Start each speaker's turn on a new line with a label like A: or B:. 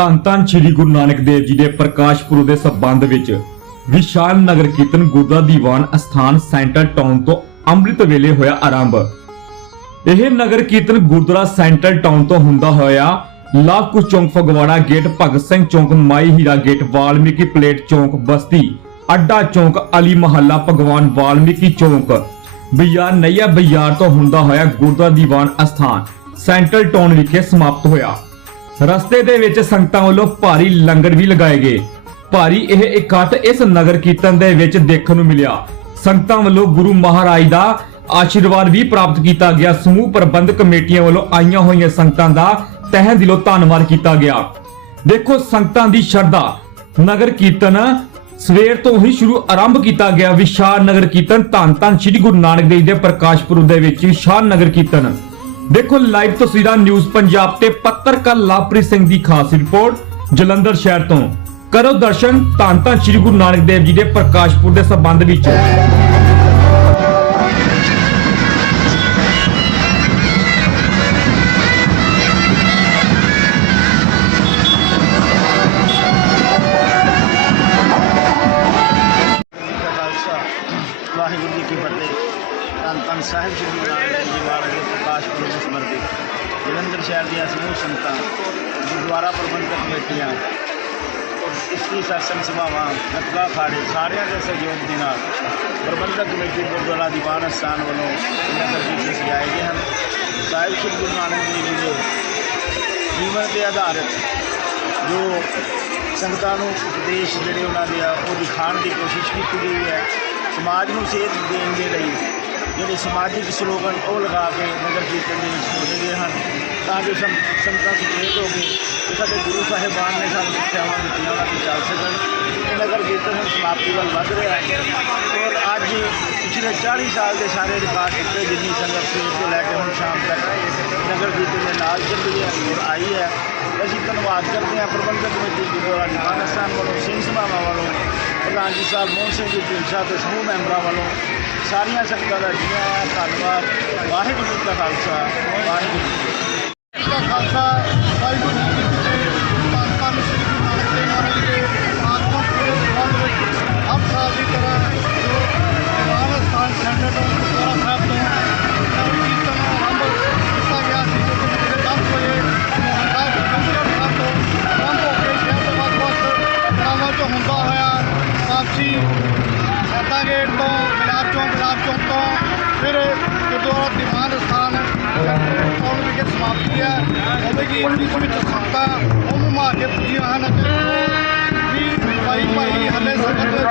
A: ਧੰਨ ਧੰਨ ਸ੍ਰੀ ਗੁਰੂ ਨਾਨਕ ਦੇਵ ਜੀ ਦੇ ਪ੍ਰਕਾਸ਼ ਪੁਰਬ ਦੇ ਸੰਬੰਧ ਵਿੱਚ ਵਿਸ਼ਾਲ ਨਗਰ ਕੀਰਤਨ ਗੁਰਦਾ ਦੀਵਾਨ ਅਸਥਾਨ ਸੈਂਟਰ ਟਾਊਨ ਤੋਂ ਅੰਮ੍ਰਿਤ ਵੇਲੇ ਹੋਇਆ ਆਰੰਭ। ਇਹ ਨਗਰ ਕੀਰਤਨ ਗੁਰਦੁਆਰਾ ਸੈਂਟਰਲ ਟਾਊਨ ਤੋਂ ਹੁੰਦਾ ਹੋਇਆ ਲਾਖੂ ਚੌਂਕ Phagwara gate Bhagat Singh Chowk, Mai Hira gate, Valmiki plate Chowk, Basti, Adda ਚੌਂਕ, ਅਲੀ ਮਹੱਲਾ ਭਗਵਾਨ ਵਾਲਮੀਕੀ ਚੌਂਕ। ਬਿਆਰ ਨਈਆ ਬਿਆਰ ਤੋਂ ਹੁੰਦਾ ਹੋਇਆ ਗੁਰਦੁਆਰਾ ਦੀਵਾਨ ਅਸਥਾਨ ਸੈਂਟਰਲ ਟਾਊਨ ਵਿਖੇ ਸਮਾਪਤ ਹੋਇਆ। ਰਸਤੇ ਦੇ ਵਿੱਚ ਸੰਗਤਾਂ ਵੱਲੋਂ ਭਾਰੀ ਲੰਗਰ ਵੀ ਲਗਾਏ ਗਏ। ਭਾਰੀ ਇਹ ਇਕੱਠ ਇਸ ਨਗਰ ਕੀਰਤਨ ਦੇ ਵਿੱਚ ਦੇਖਣ ਨੂੰ ਮਿਲਿਆ। ਸੰਗਤਾਂ ਵੱਲੋਂ ਗੁਰੂ ਮਹਾਰਾਜ ਦਾ ਆਸ਼ੀਰਵਾਦ ਵੀ ਪ੍ਰਾਪਤ ਕੀਤਾ ਗਿਆ। ਸਮੂਹ ਪ੍ਰਬੰਧਕ ਕਮੇਟੀਆਂ ਵੱਲੋਂ ਆਈਆਂ ਹੋਈਆਂ ਸੰਗਤਾਂ ਦਾ ਤਹਿ ਦਿਲੋਂ ਧੰਨਵਾਦ ਕੀਤਾ ਗਿਆ। ਦੇਖੋ, ਸੰਗਤਾਂ ਦੀ ਸ਼ਰਧਾ। ਨਗਰ ਕੀਰਤਨ ਸਵੇਰ ਤੋਂ ਹੀ ਸ਼ੁਰੂ ਆਰੰਭ ਕੀਤਾ ਗਿਆ। ਵਿਸ਼ਾਲ ਨਗਰ ਕੀਰਤਨ ਧੰਨ ਧੰਨ ਸ੍ਰੀ ਗੁਰੂ ਨਾਨਕ ਦੇਵ ਦੇ ਪ੍ਰਕਾਸ਼ ਪੁਰਬ ਦੇ ਵਿੱਚ ਵਿਸ਼ਾਲ ਨਗਰ ਕੀਰਤਨ। ਦੇਖੋ ਲਾਈਵ ਤਸਵੀਰਾਂ ਨਿਊਜ਼ ਪੰਜਾਬ ਤੇ ਪੱਤਰਕਾਰ ਲਵਪ੍ਰੀਤ ਸਿੰਘ ਦੀ ਖਾਸ ਰਿਪੋਰਟ, ਜਲੰਧਰ ਸ਼ਹਿਰ ਤੋਂ। ਕਰੋ ਦਰਸ਼ਨ ਧੰਨ ਧੰਨ ਸ੍ਰੀ ਗੁਰੂ ਨਾਨਕ ਦੇਵ ਜੀ ਦੇ ਪ੍ਰਕਾਸ਼ਪੁਰ ਦੇ ਸੰਬੰਧ ਵਿੱਚ।
B: ਧੰਨ ਧੰਨ ਸਾਹਿਬ ਸ੍ਰੀ ਗੁਰੂ ਨਾਨਕ ਦੇਵ ਜੀ ਮਹਾਰਾਜ ਦੇ ਪ੍ਰਕਾਸ਼ ਪੁਰਬ ਨੂੰ ਸਮਰਪਿਤ। ਜਲੰਧਰ ਸ਼ਹਿਰ ਦੀਆਂ ਸਮੂਹ ਸੰਗਤਾਂ, ਗੁਰਦੁਆਰਾ ਪ੍ਰਬੰਧਕ ਕਮੇਟੀਆਂ ਔਰ ਇਸਤਰੀ ਸਤਸੰਗ ਸਭਾਵਾਂ ਨਤਗਾ ਖਾੜੇ, ਸਾਰਿਆਂ ਦੇ ਸਹਿਯੋਗ ਦੇ ਨਾਲ ਪ੍ਰਬੰਧਕ ਕਮੇਟੀ ਗੁਰਦੁਆਰਾ ਦੀਵਾਨ ਅਸਥਾਨ ਵੱਲੋਂ ਨਗਰ ਕੀਰਤਨ ਸਜਾਏ ਗਏ ਹਨ। ਸਾਹਿਬ ਸ੍ਰੀ ਗੁਰੂ ਨਾਨਕ ਦੇਵ ਜੀ ਦੇ ਜੀਵਨ ਤੇ ਆਧਾਰਿਤ ਜੋ ਸੰਗਤਾਂ ਨੂੰ ਉਪਦੇਸ਼ ਜਿਹੜੇ ਉਹਨਾਂ ਦੇ ਆ, ਉਹ ਦਿਖਾਉਣ ਦੀ ਕੋਸ਼ਿਸ਼ ਕੀਤੀ ਗਈ ਹੈ। ਸਮਾਜ ਨੂੰ ਸੇਧ ਦੇਣ ਦੇ ਲਈ ਜਿਹੜੇ ਸਮਾਜਿਕ ਸਲੋਗਨ ਉਹ ਲਗਾ ਕੇ ਨਗਰ ਕੀਰਤਨ ਦੇ ਵਿੱਚ ਬੋਲੇ ਗਏ ਹਨ, ਤਾਂ ਜੋ ਸੰ- ਸੰਗਤਾਂ ਸੁਚੇਤ ਹੋ ਕੇ ਕਿ ਸਾਡੇ ਗੁਰੂ ਸਾਹਿਬਾਨ ਨੇ ਸਾਨੂੰ ਸਿੱਖਿਆਵਾਂ ਦਿੱਤੀਆਂ ਉਹਨਾਂ ਤੇ ਚੱਲ ਸਕਣ। ਇਹ ਨਗਰ ਕੀਰਤਨ ਹੁਣ ਸਮਾਪਤੀ ਵੱਲ ਵੱਧ ਰਿਹਾ ਹੈ। ਔਰ ਅੱਜ ਪਿਛਲੇ 40 ਸਾਲ ਦੇ ਸਾਰੇ ਰਿਕਾਰਡ ਟੁੱਟੇ ਜਿੰਨੀ ਸੰਗਤ ਸਵੇਰ ਤੋਂ ਲੈ ਕੇ ਹੁਣ ਸ਼ਾਮ ਤੱਕ ਨਗਰ ਕੀਰਤਨ ਦੇ ਨਾਲ ਚੱਲੀ ਹੈ ਔਰ ਆਈ ਹੈ। ਅਸੀਂ ਧੰਨਵਾਦ ਕਰਦੇ ਹਾਂ ਪ੍ਰਬੰਧਕ ਕਮੇਟੀ ਗੁਰਦੁਆਰਾ ਨਿਵਾਨ ਸਥਾਨ ਵੱਲੋਂ, ਸਿੰਘ ਸਭਾਵਾਂ ਵੱਲੋਂ, ਪ੍ਰਧਾਨ ਜੀ ਸਾਹਿਬ ਮੋਹਨ ਸਿੰਘ ਜੀ ਢੀਂਡਸਾ ਤੇ ਸਮੂਹ ਮੈਂਬਰਾਂ ਵੱਲੋਂ ਸਾਰੀਆਂ ਸੰਗਤਾਂ ਦਾ ਜੀ। ਆਇਆਂ ਧੰਨਵਾਦ। ਵਾਹਿਗੁਰੂ ਜੀ ਕਾ ਖਾਲਸਾ। ਵਾਹਿਗੁਰੂ ਜੀ ਕੀ
C: ਜੀ ਕਾ ਖਾਲਸਾ। ਵਾਹਿਗੁਰੂ ਜੀ ਕੀ ਫਤਿਹ। ਧੰਨ ਸ੍ਰੀ ਗੁਰੂ ਨਾਨਕ ਦੇਵ ਮਹਾਰਾਜ ਦੇ ਆਤਮਾ ਪੂਰੇ ਸੰਬੰਧ ਵਿੱਚ ਹਰ ਸਾਲ ਦੀ ਤਰ੍ਹਾਂ ਜੋ ਦੀਵਾਨ ਸਥਾਨ ਸੈਂਟਰ ਗੁਰਦੁਆਰਾ ਸਾਹਿਬ ਤੋਂ ਨਗਰ ਕੀਰਤਨ ਆਰੰਭ ਕੀਤਾ ਗਿਆ ਸੀ, ਜੋ ਕਿ ਸਵੇਰੇ ਦਸ ਵਜੇ ਮੁਹੱਲਾ ਗੁਰਦੁਆਰਾ ਸਾਹਿਬ ਤੋਂ ਆਰੰਭ ਹੋ ਕੇ ਸ਼ਹਿਰ ਦੇ ਵੱਖ-ਵੱਖ ਥਾਵਾਂ 'ਚੋਂ ਹੁੰਦਾ ਹੋਇਆ ਵਾਪਸੀ ਸੱਤਾ ਗੇਟ ਤੋਂ ਗੁਲਾਬ ਚੌਂਕ ਤੋਂ ਫਿਰ ਗੁਰਦੁਆਰਾ ਦੀਵਾਨ ਸਥਾਨ ਕੌਣ ਵਿਖੇ ਸਮਾਪਤੀ ਹੈ। ਹੋਵੇਗੀ ਇਸ ਵਿੱਚ ਸੰਗਤਾਂ ਉਹ ਮੁਮਾ ਕੇ ਪੁੱਜੀਆਂ ਹਨ ਵੀ ਭਾਈ ਭਾਈ ਹਲੇ ਸੰਗਤ ਦੇ